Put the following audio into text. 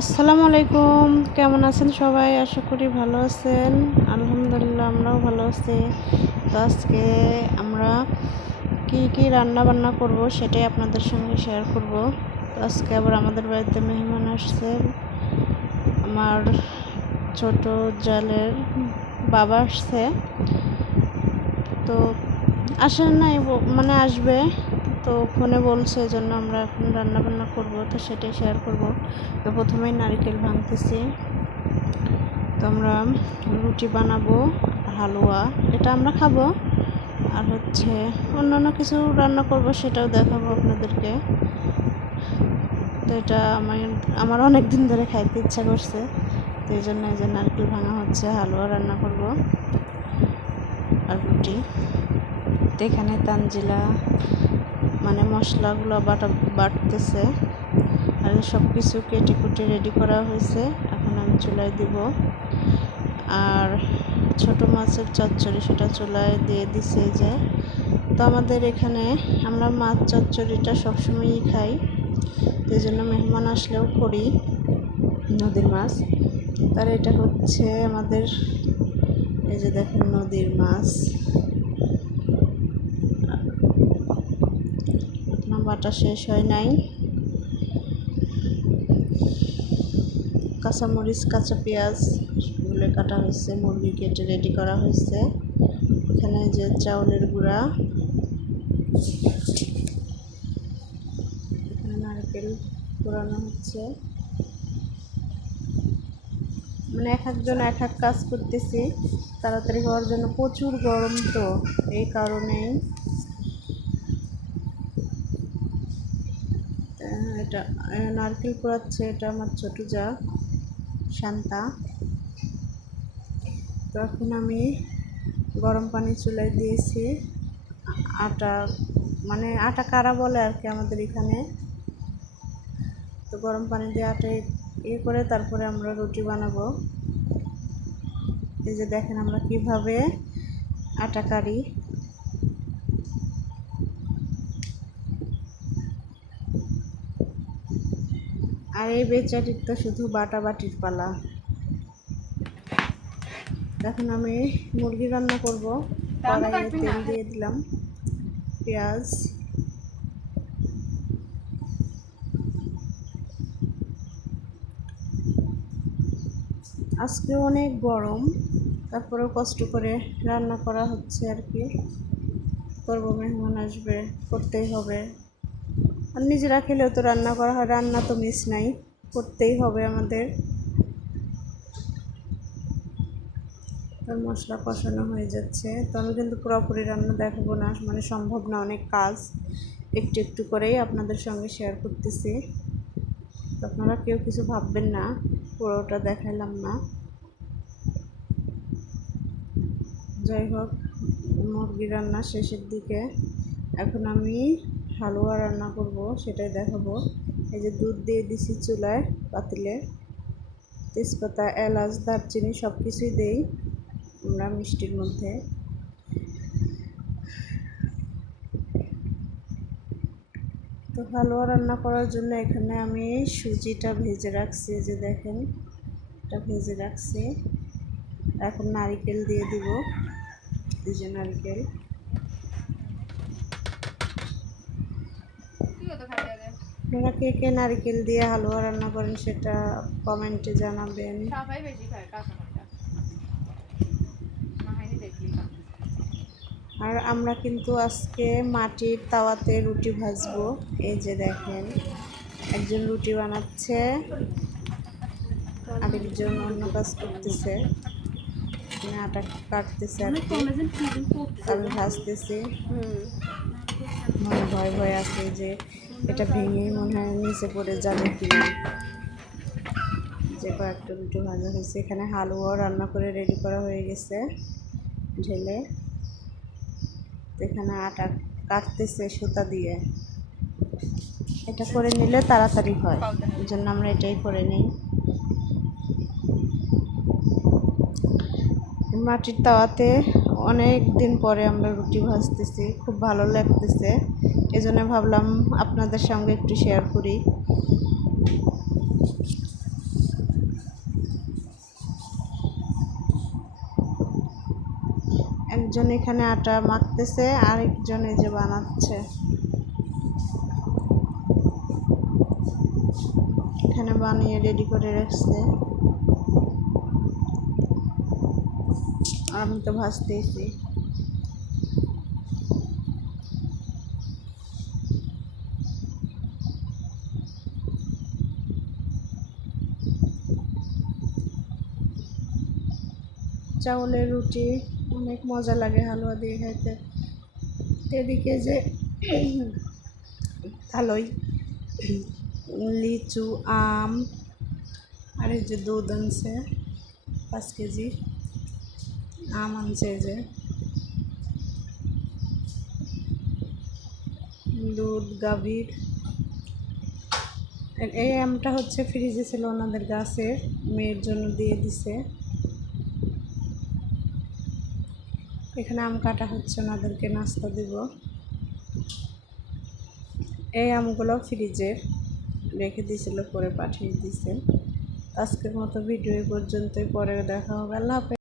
আসসালামু আলাইকুম, কেমন আছেন সবাই? আশা করি ভালো আছেন। আলহামদুলিল্লাহ আমরাও ভালো আছি। তো আজকে আমরা কি রান্না বান্না করব সেটাই আপনাদের সঙ্গে শেয়ার করব। তো আজকে আবার আমাদের বাড়িতে মেহমান আসছে। আমার ছোট জালের বাবা আসছে। তো আসেন নাই, মানে আসবে, তো ফোনে বলছে, এই জন্য আমরা এখন রান্না বান্না করব, তো সেটাই শেয়ার করব। তো প্রথমেই নারকেল ভাঙতেছি। তো আমরা রুটি বানাবো, হালুয়া, এটা আমরা খাবো, আর হচ্ছে অন্যান্য কিছু রান্না করব, সেটাও দেখাবো আপনাদেরকে। তো এটা আমার অনেক দিন ধরে খাইতে ইচ্ছা করছে, তো এই জন্য এই যে নারকেল ভাঙা হচ্ছে, হালুয়া রান্না করব আর রুটি। তো এখানে তানজিলা মানে মশলাগুলো বাটতেছে, আর সব কিছু কেটে কুটে রেডি করা হয়েছে। এখন আমি চুলায় দিব, আর ছোট মাছের চচ্চড়ি সেটা চুলায় দিয়ে দিছে যে। তো আমাদের এখানে আমরা মাছ চচ্চড়িটা সবসময়ই খাই, এই জন্য মেহমান আসলেও করি নদীর মাছ। তার এটা হচ্ছে আমাদের, এই যে দেখেন নদীর মাছ, আপনার বাটা শেষ হয় নাই। কাঁচামরিচ, কাঁচা পেঁয়াজ এগুলো কাটা হয়েছে, মুরগি কেটে রেডি করা হয়েছে। এখানে যে চাউলের গুঁড়া, এখানে নারকেল পোড়ানো হচ্ছে। মানে এক একজন এক এক কাজ করতেছি তাড়াতাড়ি হওয়ার জন্য, প্রচুর গরম, তো এই কারণেই। এটা নারকেল পোড়াচ্ছে, এটা আমার ছোট যা শান্তা। তো এখন আমি গরম পানি চুলায় দিয়েছি। আটা, মানে আটা কারা বলে আর কি আমাদের এখানে। তো গরম পানি দিয়ে আটা করে তারপরে আমরা রুটি বানাবো। এই যে দেখেন আমরা কিভাবে আটা কারি। আর এই বেচারির তো শুধু বাটাবাটির পালা। এখন আমি মুরগি রান্না করব। কড়াইয়ে তেল দিয়ে দিলাম, পেঁয়াজ, আজকে অনেক গরম, তারপরেও কষ্ট করে রান্না করা হচ্ছে আর কি। করবো, মেহমান আসবে, করতেই হবে। আর নিজেরা খেলেও তো রান্না করা হয়, রান্না তো মিস নাই, করতেই হবে আমাদের। মশলা কষানো হয়ে যাচ্ছে। তো আমি কিন্তু পুরোপুরি রান্না দেখাবো না, মানে সম্ভব না, অনেক কাজ। একটু একটু করেই আপনাদের সঙ্গে শেয়ার করতেছি, তো আপনারা কেউ কিছু ভাববেন না, পুরোটা দেখাইলাম না। যাই হোক, মুরগি রান্না শেষের দিকে। এখন আমি হালুয়া রান্না করব, সেটাই দেখাবো। এই যে দুধ দিয়ে দিছি চুলায়, পাতিলে তেজপাতা, এলাচ, দারচিনি সব কিছুই দেই আমরা মিষ্টির মধ্যে। তো হালুয়া রান্না করার জন্য এখানে আমি সুজিটা ভেজে রাখছি, যে দেখেন এটা ভেজে রাখছি। এখন নারকেল দিয়ে দিব, এই যে নারকেল। আপনারা কে কে নারকেল দিয়ে হালুয়া রান্না করেন সেটা কমেন্টে জানাবেন। আর আমরা কিন্তু আজকে মাটির তাওয়াতে রুটি ভাজবো। এই যে দেখেন, একজন রুটি বানাচ্ছে, আরেকজন অন্য কাজ করতেছে, আটা কাটতেছে আর কি, আমি ভাজতেছি। মনে ভয় ভয় আছে যে এটা ভেঙেই মনে হয় নিচে পড়ে যাবে কিনা। যে কয়েকটা রুটি ভাজা হয়েছে, এখানে হালুয়াও রান্না করে রেডি করা হয়ে গেছে ঢেলে। এখানে আটা কাটতেছে সুতা দিয়ে, এটা করে নিলে তাড়াতাড়ি হয়, এই জন্য আমরা এটাই করে নিই। মাটির তাওয়াতে অনেক দিন পরে আমরা রুটি ভাজতেছি, খুব ভালো লাগতেছে, এজন্য ভাবলাম আপনাদের সঙ্গে একটু শেয়ার করি। একজন এখানে আটা মাখতেছে আর একজন এই যে বানাচ্ছে। এখানে বানিয়ে রেডি করে রাখছে আর আমি তো ভাজতেছি। চাউলের রুটি অনেক মজা লাগে হালুয়া দিয়ে খাইতে। এদিকে যে ভালোই লিচু, আম আর এই যে দুধ আনছে 5 কেজি, আম আনছে যে দুধ গাভীর। এই আমটা হচ্ছে ফ্রিজে ছিল ওনাদের গাছের, মেয়ের জন্য দিয়ে দিছে। এখানে আম কাটা হচ্ছে, ওনাদেরকে নাস্তা দিব। এই আমগুলো ফ্রিজে রেখে দিয়েছিল, পরে পাঠিয়ে দিছে। আজকের মতো ভিডিও পর্যন্তই, পরে দেখা হবে। আল্লাহ হাফেজ।